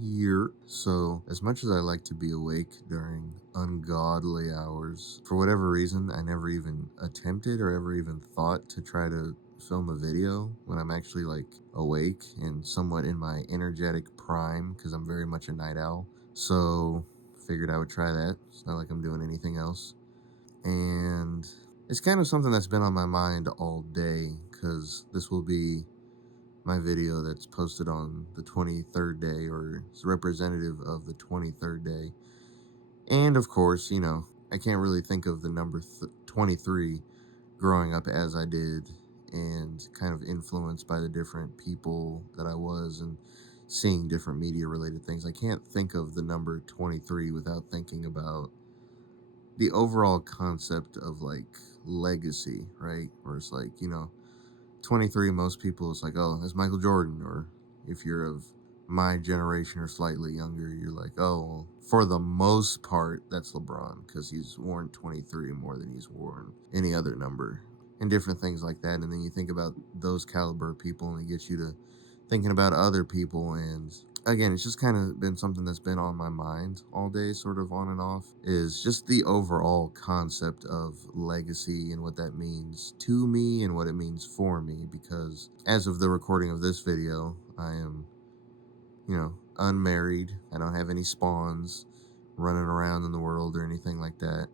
Year. So, as much as I like to be awake during ungodly hours, for whatever reason, I never even attempted or ever even thought to try to film a video when I'm actually like awake and somewhat in my energetic prime because I'm very much a night owl. So, figured I would try that. It's not like I'm doing anything else. And it's kind of something that's been on my mind all day because this will be my video that's posted on the 23rd day, or is representative of the 23rd day. And of course, I can't really think of the number 23 growing up as I did, and kind of influenced by the different people that I was and seeing different media related things. I can't think of the number 23 without thinking about the overall concept of like legacy, right? Where it's like, 23, most people, it's like, oh, that's Michael Jordan. Or if you're of my generation or slightly younger, you're like, oh, well, for the most part, that's LeBron because he's worn 23 more than he's worn any other number, and different things like that. And then you think about those caliber of people, and it gets you to thinking about other people. And again, it's just kind of been something that's been on my mind all day, sort of on and off, is just the overall concept of legacy and what that means to me and what it means for me. Because as of the recording of this video, I am, unmarried. I don't have any spawns running around in the world or anything like that.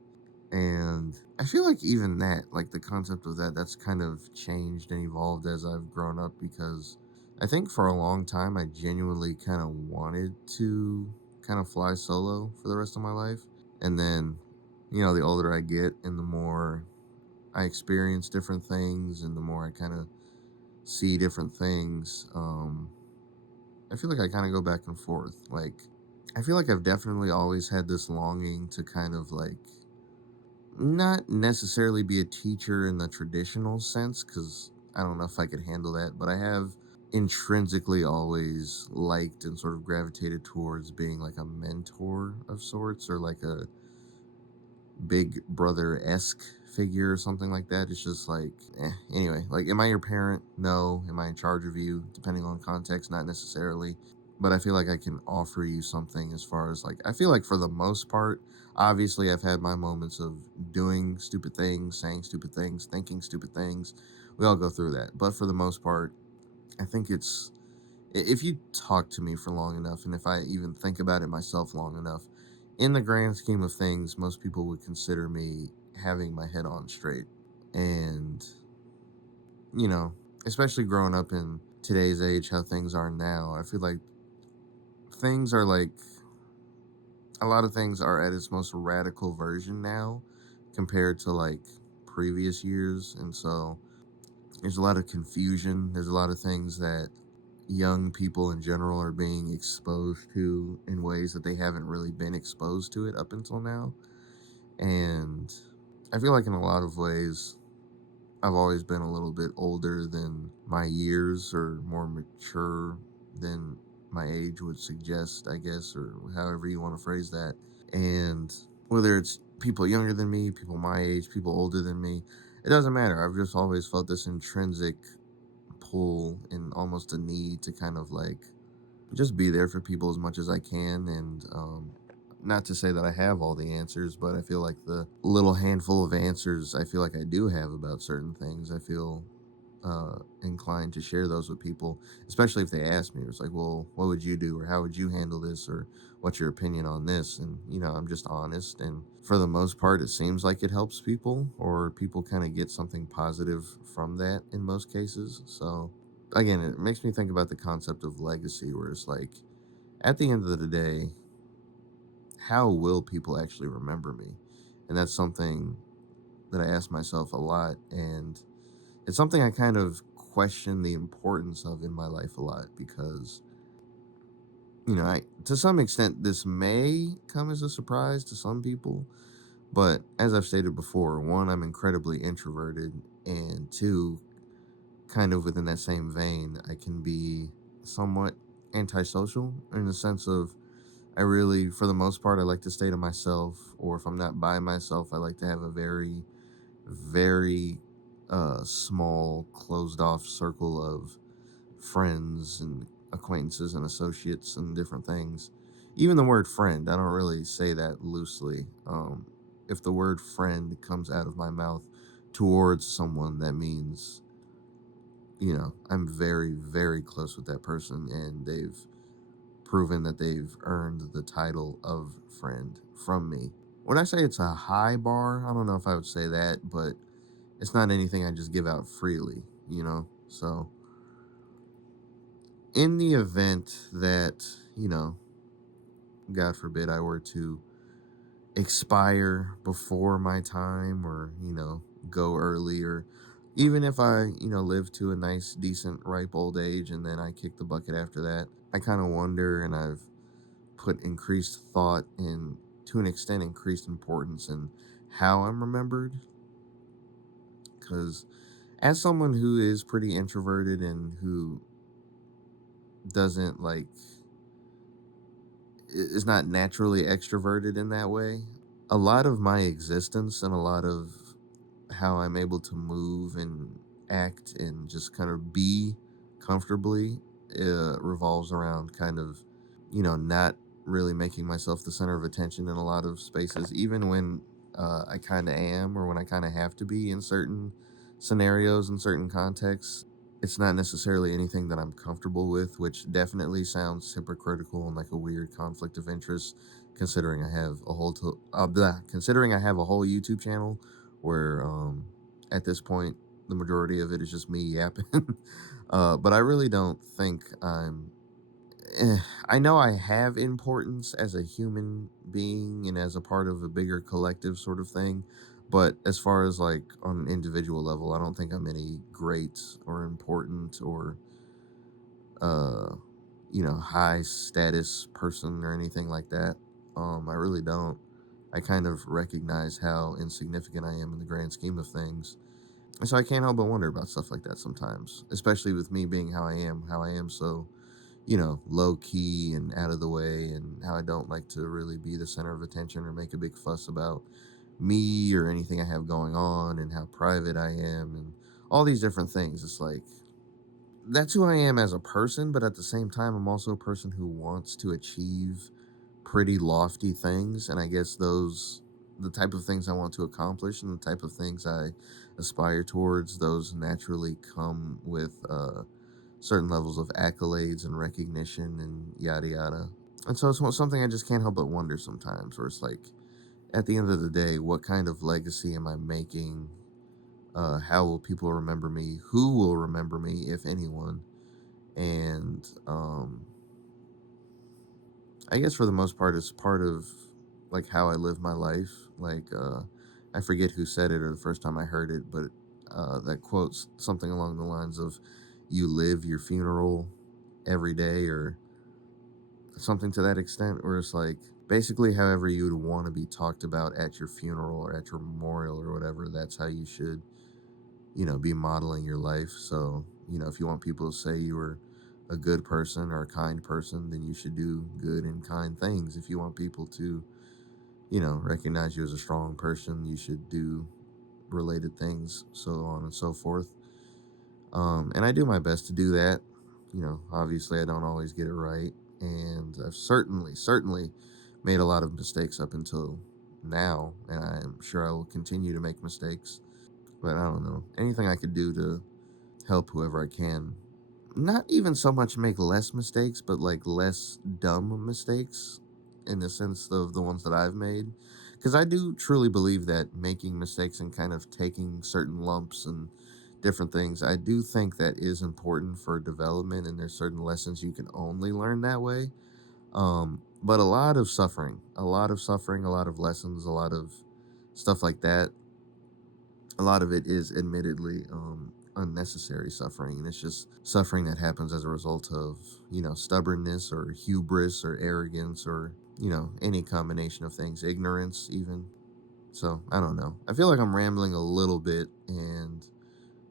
And I feel like even that, like the concept of that, that's kind of changed and evolved as I've grown up, because I think for a long time I genuinely kind of wanted to kind of fly solo for the rest of my life. And then, the older I get and the more I experience different things and the more I kind of see different things, I feel like I kind of go back and forth. Like, I feel like I've definitely always had this longing to kind of like not necessarily be a teacher in the traditional sense, because I don't know if I could handle that, but I have intrinsically always liked and sort of gravitated towards being like a mentor of sorts, or like a big brother esque figure or something like that. It's just like, anyway, like, am I your parent? No. Am I in charge of you? Depending on context, not necessarily. But I feel like I can offer you something as far as like, I feel like for the most part, obviously, I've had my moments of doing stupid things, saying stupid things, thinking stupid things. We all go through that. But for the most part, I think it's, if you talk to me for long enough, and if I even think about it myself long enough, in the grand scheme of things, most people would consider me having my head on straight. And, you know, especially growing up in today's age, how things are now, I feel like things are like, a lot of things are at its most radical version now compared to like previous years. And so there's a lot of confusion. There's a lot of things that young people in general are being exposed to in ways that they haven't really been exposed to it up until now. And I feel like in a lot of ways, I've always been a little bit older than my years, or more mature than my age would suggest, I guess, or however you want to phrase that. And whether it's people younger than me, people my age, people older than me, it doesn't matter. I've just always felt this intrinsic pull and almost a need to kind of like just be there for people as much as I can. And not to say that I have all the answers, but I feel like the little handful of answers I feel like I do have about certain things, I feel inclined to share those with people, especially if they ask me. It's like, well, what would you do, or how would you handle this, or what's your opinion on this? And I'm just honest, and for the most part, it seems like it helps people, or people kind of get something positive from that in most cases. So again, it makes me think about the concept of legacy, where it's like, at the end of the day, how will people actually remember me? And that's something that I ask myself a lot, and it's something I kind of question the importance of in my life a lot, because I, to some extent, this may come as a surprise to some people, but as I've stated before, one, I'm incredibly introverted, and two, kind of within that same vein, I can be somewhat antisocial, in the sense of, I really, for the most part, I like to stay to myself, or if I'm not by myself, I like to have a very, very small, closed off circle of friends and acquaintances and associates and different things. Even the word friend, I don't really say that loosely. If the word friend comes out of my mouth towards someone, that means, I'm very, very close with that person, and they've proven that they've earned the title of friend from me. When I say it's a high bar, I don't know if I would say that, but it's not anything I just give out freely, So, in the event that, God forbid I were to expire before my time, or, go early, or even if I, live to a nice, decent, ripe old age and then I kick the bucket after that, I kind of wonder, and I've put increased thought and, to an extent, increased importance in how I'm remembered. Because as someone who is pretty introverted and who doesn't is not naturally extroverted in that way, a lot of my existence and a lot of how I'm able to move and act and just kind of be comfortably revolves around kind of, not really making myself the center of attention in a lot of spaces, even when I kind of am, or when I kind of have to be in certain scenarios and certain contexts. It's not necessarily anything that I'm comfortable with, which definitely sounds hypocritical and like a weird conflict of interest, considering I have a considering I have a whole YouTube channel where, at this point, the majority of it is just me yapping. But I really don't think I know I have importance as a human being and as a part of a bigger collective sort of thing. But as far as like on an individual level, I don't think I'm any great or important or, uh, high status person or anything like that. I really don't. I kind of recognize how insignificant I am in the grand scheme of things. And so I can't help but wonder about stuff like that sometimes, especially with me being how I am so, low key and out of the way, and how I don't like to really be the center of attention or make a big fuss about me or anything I have going on, and how private I am and all these different things. It's like that's who I am as a person, but at the same time, I'm also a person who wants to achieve pretty lofty things. And I guess the type of things I want to accomplish and the type of things I aspire towards, those naturally come with certain levels of accolades and recognition and yada yada. And so it's something I just can't help but wonder sometimes, where it's like, at the end of the day, what kind of legacy am I making? How will people remember me? Who will remember me, if anyone? And I guess for the most part, it's part of like how I live my life. I forget who said it or the first time I heard it, but that quotes something along the lines of, "You live your funeral every day," or something to that extent, where it's like basically however you would want to be talked about at your funeral or at your memorial or whatever, that's how you should, be modeling your life. So, if you want people to say you were a good person or a kind person, then you should do good and kind things. If you want people to, recognize you as a strong person, you should do related things, so on and so forth. And I do my best to do that. Obviously I don't always get it right. And I've certainly made a lot of mistakes up until now. And I'm sure I will continue to make mistakes. But I don't know. Anything I could do to help whoever I can. Not even so much make less mistakes, but like less dumb mistakes, in the sense of the ones that I've made. Because I do truly believe that making mistakes and kind of taking certain lumps and different things, I do think that is important for development, and there's certain lessons you can only learn that way. But a lot of suffering, a lot of lessons, a lot of stuff like that, a lot of it is admittedly unnecessary suffering, and it's just suffering that happens as a result of, stubbornness or hubris or arrogance, or, any combination of things, ignorance even. So I don't know, I feel like I'm rambling a little bit, and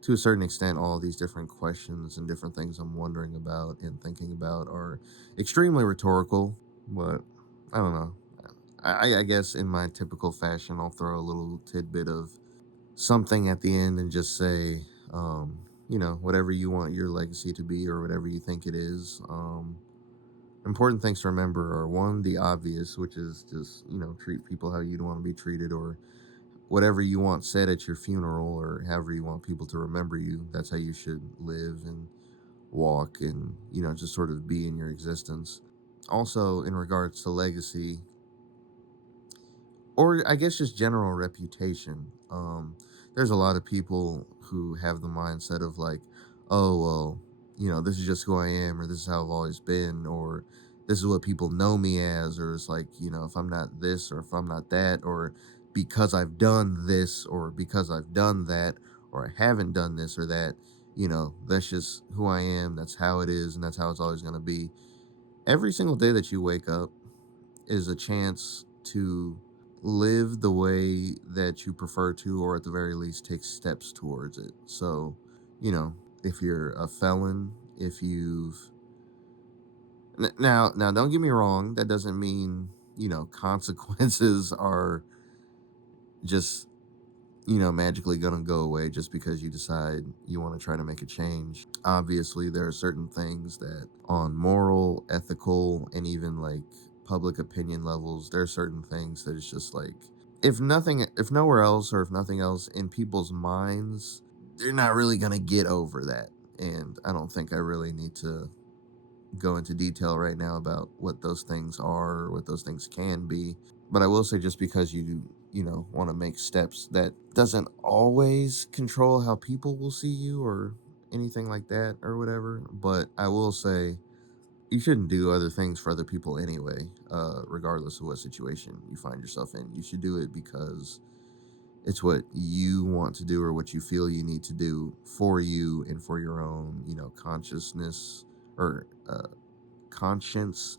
to a certain extent all these different questions and different things I'm wondering about and thinking about are extremely rhetorical. But I don't know, I guess in my typical fashion I'll throw a little tidbit of something at the end and just say, whatever you want your legacy to be or whatever you think it is. Important things to remember are one, the obvious, which is just, treat people how you'd want to be treated, or whatever you want said at your funeral, or however you want people to remember you. That's how you should live and walk and, just sort of be in your existence. Also, in regards to legacy, or I guess just general reputation. There's a lot of people who have the mindset of like, oh well, this is just who I am, or this is how I've always been, or this is what people know me as, or it's like, if I'm not this, or if I'm not that, or because I've done this, or because I've done that, or I haven't done this or that, that's just who I am. That's how it is, and that's how it's always going to be. Every single day that you wake up is a chance to live the way that you prefer to, or at the very least take steps towards it. So, if you're a felon, if you've now don't get me wrong, that doesn't mean, consequences are just, magically gonna go away just because you decide you want to try to make a change. Obviously, there are certain things that on moral, ethical, and even like public opinion levels, there are certain things that it's just like, if nowhere else, or if nothing else, in people's minds, they're not really gonna get over that. And I don't think I really need to go into detail right now about what those things are, or what those things can be. But I will say, just because you want to make steps, that doesn't always control how people will see you or anything like that or whatever. But I will say, you shouldn't do other things for other people anyway, regardless of what situation you find yourself in. You should do it because it's what you want to do, or what you feel you need to do for you and for your own, consciousness, or conscience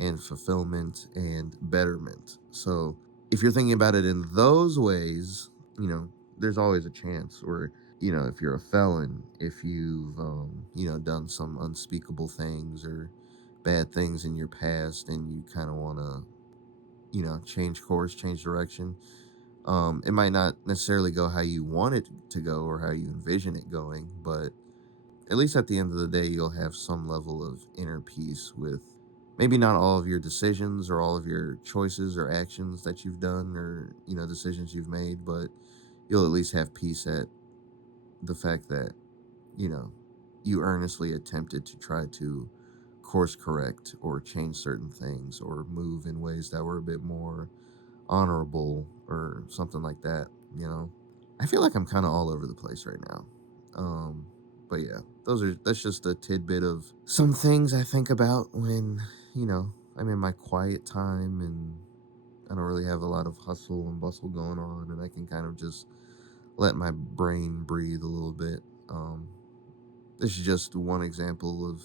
and fulfillment and betterment. So if you're thinking about it in those ways, there's always a chance. Or, if you're a felon, if you've, done some unspeakable things or bad things in your past, and you kind of want to, change course, change direction, it might not necessarily go how you want it to go or how you envision it going, but at least at the end of the day, you'll have some level of inner peace with maybe not all of your decisions or all of your choices or actions that you've done, or, decisions you've made, but you'll at least have peace at the fact that, you know, you earnestly attempted to try to course correct or change certain things, or move in ways that were a bit more honorable or something like that. I feel like I'm kind of all over the place right now. But yeah, that's just a tidbit of some things I think about when, I'm in my quiet time and I don't really have a lot of hustle and bustle going on, and I can kind of just let my brain breathe a little bit. This is just one example of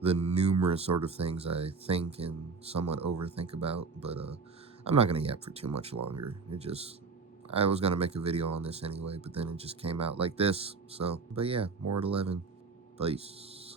the numerous sort of things I think and somewhat overthink about, but I'm not gonna yap for too much longer. I was gonna make a video on this anyway, but then it just came out like this. So, but yeah, more at 11. Peace.